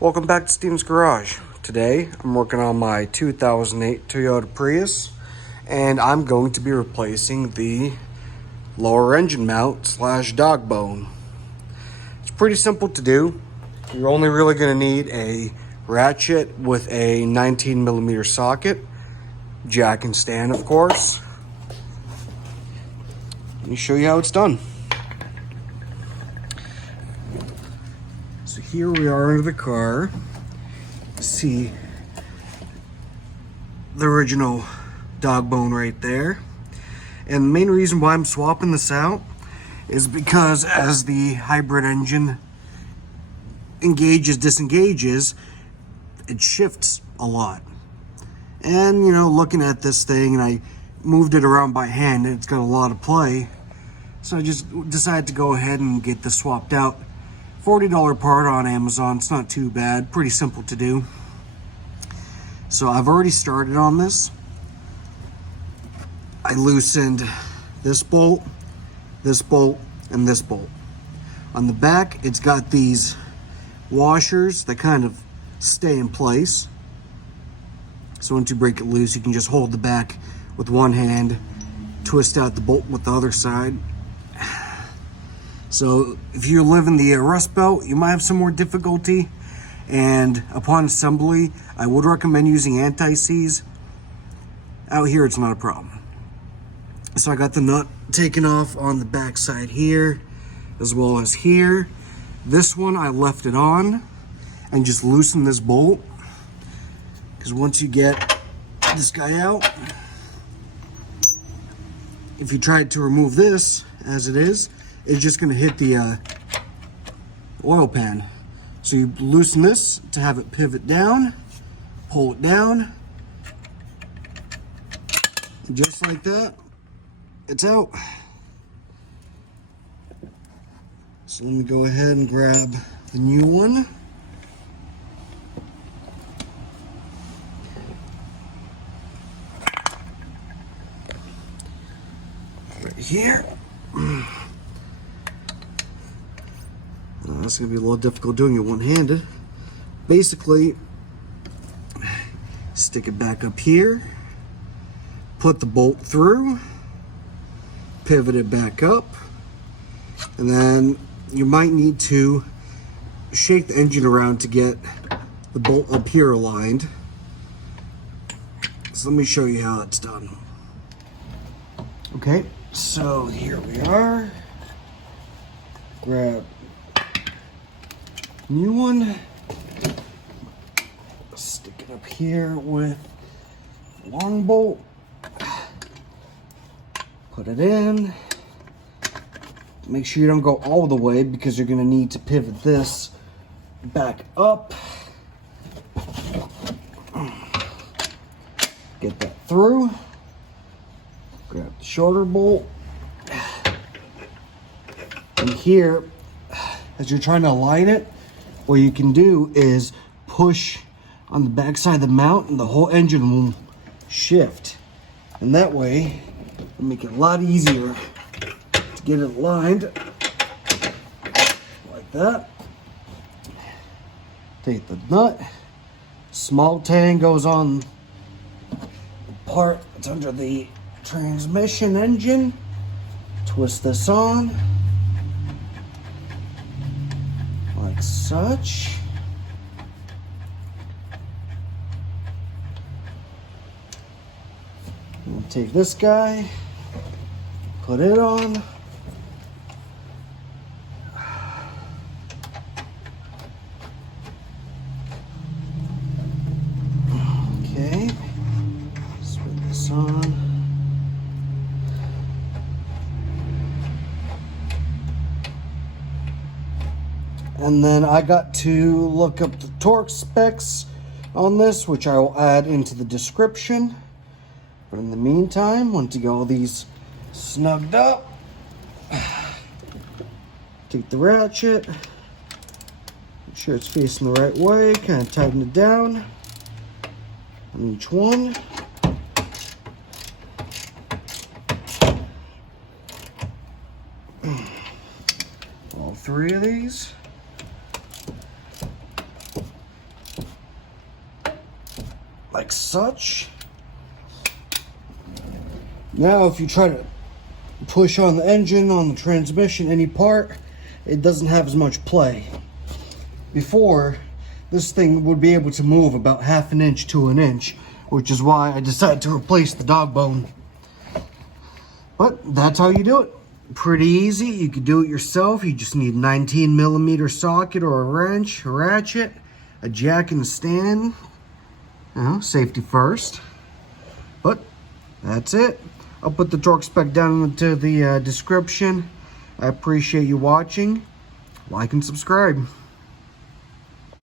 Welcome back to Steven's Garage. Today, I'm working on my 2008 Toyota Prius, and I'm going to be replacing the lower engine mount / dog bone. It's pretty simple to do. You're only really going to need a ratchet with a 19mm socket, jack and stand, of course. Let me show you how it's done. So here we are under the car. See the original dog bone right there. And the main reason why I'm swapping this out is because as the hybrid engine disengages, it shifts a lot. And looking at this thing, and I moved it around by hand, and it's got a lot of play. So I just decided to go ahead and get this swapped out. $40 part on Amazon. It's not too bad. Pretty simple to do. So I've already started on this. I loosened this bolt, and this bolt. On the back, it's got these washers that kind of stay in place. So once you break it loose, you can just hold the back with one hand, twist out the bolt with the other side. So if you live in the Rust Belt, you might have some more difficulty. And upon assembly, I would recommend using anti-seize. Out here, it's not a problem. So I got the nut taken off on the back side here, as well as here. This one, I left it on and just loosened this bolt. Because once you get this guy out, if you tried to remove this as it is, it's just going to hit the oil pan. So you loosen this to have it pivot down, pull it down, and just like that, it's out. So let me go ahead and grab the new one. Right here. That's going to be a little difficult doing it one-handed. Basically, stick it back up here, put the bolt through, pivot it back up, and then you might need to shake the engine around to get the bolt up here aligned. So let me show you how it's done. Okay, so here we are. Grab new one, stick it up here with long bolt, put it in. Make sure you don't go all the way because you're going to need to pivot this back up. Get that through. Grab the shorter bolt. And here, as you're trying to align it, what you can do is push on the back side of the mount and the whole engine will shift. And that way, it'll make it a lot easier to get it aligned. Like that. Take the nut. Small tang goes on the part that's under the transmission engine. Twist this on. Like such. We'll take this guy, put it on. Okay, let's put this on. And then I got to look up the torque specs on this, which I will add into the description. But in the meantime, once you get all these snugged up, take the ratchet, make sure it's facing the right way, kind of tighten it down on each one. All three of these. like such. Now if you try to push on the engine, on the transmission, any part, it doesn't have as much play. Before, this thing would be able to move about 1/2 inch to 1 inch, which is why I decided to replace the dog bone. But that's how you do it. Pretty easy. You could do it yourself. You just need a 19mm socket or a wrench, a ratchet, a jack and a stand. You know, safety first. But that's it. I'll put the torque spec down into the description. I appreciate you watching. Like and subscribe.